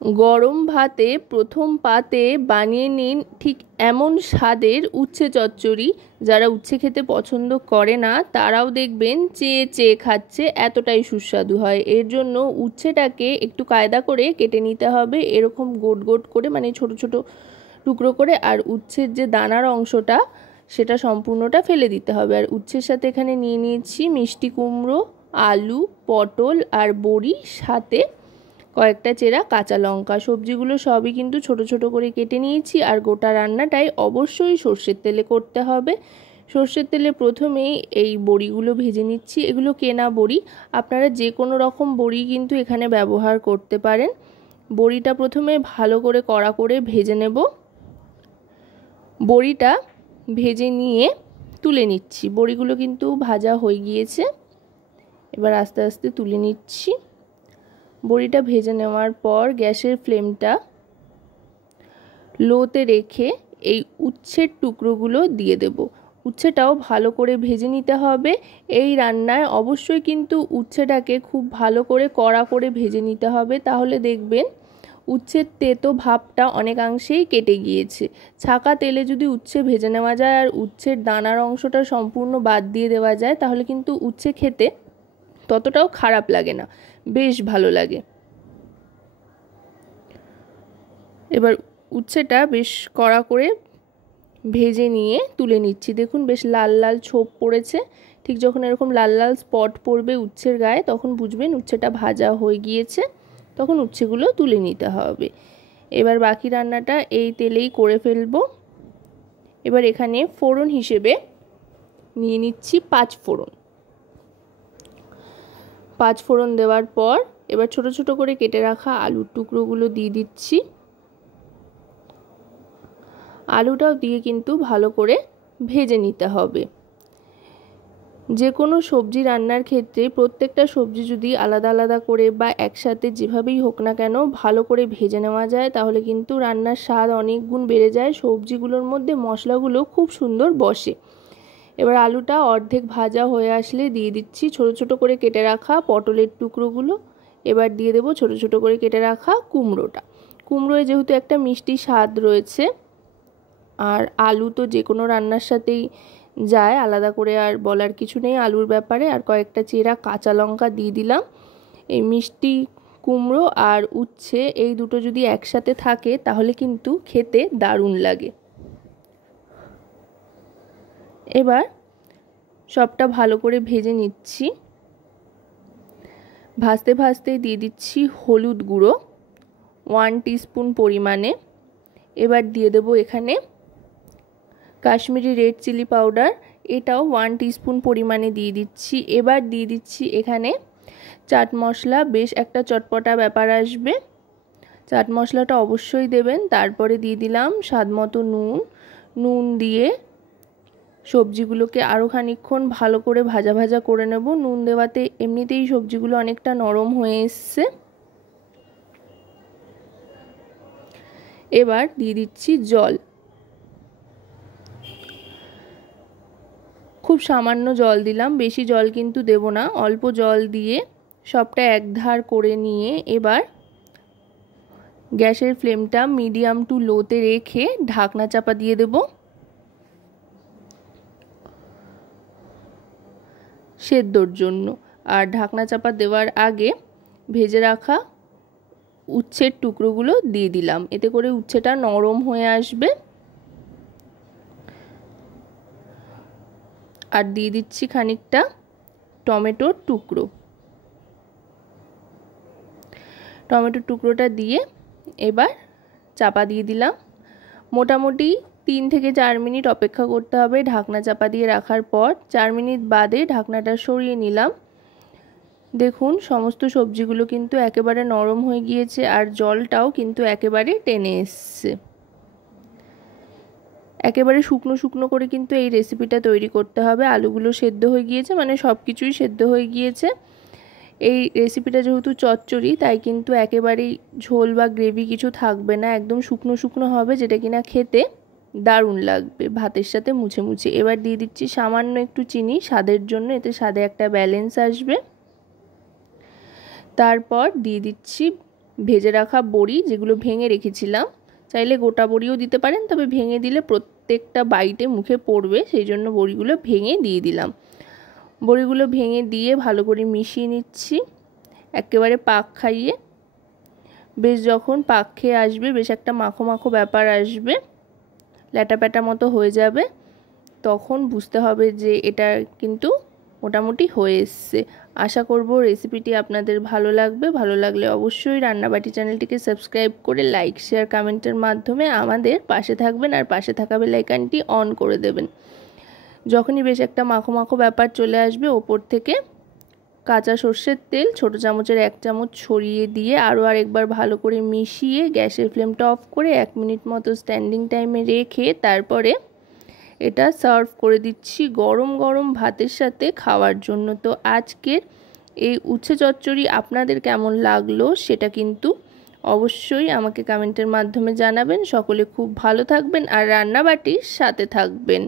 গরম ভাতে প্রথম পাতে বানিয়ে নিন ঠিক এমন স্বাদের উচ্ছে চচ্চড়ি। যারা উচ্ছে খেতে পছন্দ করে না তারাও দেখবেন চেয়ে চেয়ে খাচ্ছে, এতটাই সুস্বাদু হয়। এর জন্য উচ্ছেটাকে একটু কায়দা করে কেটে নিতে হবে, এরকম গোট গোট করে, মানে ছোট ছোট টুকরো করে। আর উচ্ছের যে দানার অংশটা সেটা সম্পূর্ণটা ফেলে দিতে হবে। আর উচ্ছের সাথে এখানে নিয়ে নিয়েছি মিষ্টি কুমড়ো, আলু, পটল আর বড়ি, সাথে কয়েকটা চেরা কাঁচা লঙ্কা। সবজিগুলো সবই কিন্তু ছোট ছোট করে কেটে নিয়েছি। আর গোটা রান্নাটাই অবশ্যই সর্ষের তেলে করতে হবে। সর্ষের তেলে প্রথমেই এই বড়িগুলো ভেজে নিচ্ছি। এগুলো কেনা বড়ি, আপনারা যে কোনো রকম বড়ি কিন্তু এখানে ব্যবহার করতে পারেন। বড়িটা প্রথমে ভালো করে কড়া করে ভেজে নেব। বড়িটা ভেজে নিয়ে তুলে নিচ্ছি। বড়িগুলো কিন্তু ভাজা হয়ে গিয়েছে, এবার আস্তে আস্তে তুলে নিচ্ছি। বড়িটা ভেজে নেওয়ার পর গ্যাসের ফ্লেমটা লোতে রেখে এই উচ্ছের টুকরোগুলো দিয়ে দেব। উচ্ছেটাও ভালো করে ভেজে নিতে হবে। এই রান্নায় অবশ্যই কিন্তু উচ্ছেটাকে খুব ভালো করে কড়া করে ভেজে নিতে হবে, তাহলে দেখবেন উচ্ছের তেতো ভাবটা অনেকাংশেই কেটে গিয়েছে। ছাকা তেলে যদি উচ্ছে ভেজে নেওয়া যায় আর উচ্ছের দানার অংশটা সম্পূর্ণ বাদ দিয়ে দেওয়া যায়, তাহলে কিন্তু উচ্ছে খেতে ততটাও খারাপ লাগে না, বেশ ভালো লাগে। এবার উচ্ছেটা বেশ কড়া করে ভেজে নিয়ে তুলে নিচ্ছি। দেখুন বেশ লাল লাল ছোপ পড়েছে। ঠিক যখন এরকম লাল লাল স্পট পড়বে উচ্ছের গায়ে, তখন বুঝবেন উচ্ছেটা ভাজা হয়ে গিয়েছে, তখন উচ্ছেগুলো তুলে নিতে হবে। এবার বাকি রান্নাটা এই তেলেই করে ফেলবো। এবার এখানে ফোড়ন হিসেবে নিয়ে নিচ্ছি 5 ফোড়ন। 5 ফোড়ন দেওয়ার পর এবার ছোট ছোট করে কেটে রাখা আলুর টুকরোগুলো দিয়ে দিচ্ছি। আলুটাও দিয়ে কিন্তু ভালো করে ভেজে নিতে হবে। যে কোনো সবজি রান্নার ক্ষেত্রে প্রত্যেকটা সবজি যদি আলাদা আলাদা করে বা একসাথে যেভাবেই হোক না কেন ভালো করে ভেজে নেওয়া যায়, তাহলে কিন্তু রান্নার স্বাদ অনেক গুণ বেড়ে যায়। সবজিগুলোর মধ্যে মশলাগুলো খুব সুন্দর বসে। এবার আলুটা অর্ধেক ভাজা হয়ে আসলে দিয়ে দিচ্ছি ছোট ছোট করে কেটে রাখা পটলের টুকরোগুলো। এবার দিয়ে দেবো ছোট ছোট করে কেটে রাখা কুমড়োটা। কুমড়োয় যেহেতু একটা মিষ্টি স্বাদ রয়েছে, আর আলু তো যে কোনো রান্নার সাথেই যায়, আলাদা করে আর বলার কিছু নেই আলুর ব্যাপারে। আর কয়েকটা চেরা কাঁচা লঙ্কা দিয়ে দিলাম। এই মিষ্টি কুমড়ো আর উচ্ছে এই দুটো যদি একসাথে থাকে তাহলে কিন্তু খেতে দারুণ লাগে। এবার সবটা ভালো করে ভেজে নিচ্ছি। ভাজতে ভাজতে দিয়ে দিচ্ছি হলুদ গুঁড়ো 1 টিস্পুন পরিমাণে। এবার দিয়ে দেবো এখানে কাশ্মীরি রেড চিলি পাউডার, এটাও 1 টিস্পুন পরিমাণে দিয়ে দিচ্ছি। এবার দিয়ে দিচ্ছি এখানে চাট মশলা, বেশ একটা চটপটা ব্যাপার আসবে। চাট মশলাটা অবশ্যই দেবেন। তারপরে দিয়ে দিলাম স্বাদ মতো নুন। নুন দিয়ে সবজিগুলোকে আরও খানিকক্ষণ ভালো করে ভাজা ভাজা করে নেব। নুন দেওয়াতে এমনিতেই সবজিগুলো অনেকটা নরম হয়ে এসছে। এবার দিয়ে দিচ্ছি জল। খুব সামান্য জল দিলাম, বেশি জল কিন্তু দেব না। অল্প জল দিয়ে সবটা একধার করে নিয়ে এবার গ্যাসের ফ্লেমটা মিডিয়াম টু লোতে রেখে ঢাকনা চাপা দিয়ে দেব সেদ্ধর জন্য। আর ঢাকনা চাপা দেওয়ার আগে ভেজে রাখা উচ্ছের টুকরোগুলো দিয়ে দিলাম, এতে করে উচ্ছেটা নরম হয়ে আসবে। আর দিয়ে দিচ্ছি খানিকটা টমেটোর টুকরো। টমেটোর টুকরোটা দিয়ে এবার চাপা দিয়ে দিলাম। মোটামুটি 3 থেকে 4 মিনিট অপেক্ষা করতে হবে ঢাকনা চাপা দিয়ে রাখার পর। 4 মিনিট বাদে ঢাকনাটা সরিয়ে নিলাম। দেখুন সমস্ত সবজিগুলো কিন্তু একেবারে নরম হয়ে গিয়েছে, আর জলটাও কিন্তু একেবারে টেনে এসছে। একেবারে শুকনো শুকনো করে কিন্তু এই রেসিপিটা তৈরি করতে হবে। আলুগুলো সেদ্ধ হয়ে গিয়েছে, মানে সব কিছুই সেদ্ধ হয়ে গিয়েছে। এই রেসিপিটা যেহেতু চচ্চড়ি, তাই কিন্তু একেবারেই ঝোল বা গ্রেভি কিছু থাকবে না, একদম শুকনো শুকনো হবে, যেটা কিনা খেতে দারুণ লাগবে ভাতের সাথে মুছে মুছে। এবার দিয়ে দিচ্ছি সামান্য একটু চিনি স্বাদের জন্য, এতে স্বাদে একটা ব্যালেন্স আসবে। তারপর দিয়ে দিচ্ছি ভেজে রাখা বড়ি, যেগুলো ভেঙে রেখেছিলাম। চাইলে গোটা বড়িও দিতে পারেন, তবে ভেঙে দিলে প্রত্যেকটা বাইটে মুখে পড়বে, সেই জন্য বড়িগুলো ভেঙে দিয়ে দিলাম। বড়িগুলো ভেঙে দিয়ে ভালো করে মিশিয়ে নিচ্ছি একেবারে পাক খাইয়ে। বেশ যখন পাক খেয়ে আসবে, বেশ একটা মাখো মাখো ব্যাপার আসবে, ল্যাটা প্যাটা মতো হয়ে যাবে, তখন বুঝতে হবে যে এটা কিন্তু মোটামুটি হয়ে এসছে। আশা করব রেসিপিটি আপনাদের ভালো লাগবে। ভালো লাগলে অবশ্যই রান্নাবাটি চ্যানেলটিকে সাবস্ক্রাইব করে লাইক শেয়ার কমেন্টের মাধ্যমে আমাদের পাশে থাকবেন, আর পাশে থাকা বেল আইকনটি অন করে দেবেন। যখনই বেশ একটা মাখো মাখো ব্যাপার চলে আসবে, ওপর থেকে কাঁচা সর্ষের তেল ছোট চামচের 1 চামচ ছড়িয়ে দিয়ে আরও আরেকবার ভালো করে মিশিয়ে গ্যাসের ফ্লেমটা অফ করে 1 মিনিট মতো স্ট্যান্ডিং টাইমে রেখে তারপরে এটা সার্ভ করে দিচ্ছি গরম গরম ভাতের সাথে খাওয়ার জন্য। তো আজকের এই উচ্ছে চচ্চড়ি আপনাদের কেমন লাগলো সেটা কিন্তু অবশ্যই আমাকে কমেন্টের মাধ্যমে জানাবেন। সকলে খুব ভালো থাকবেন আর রান্নাবাটির সাথে থাকবেন।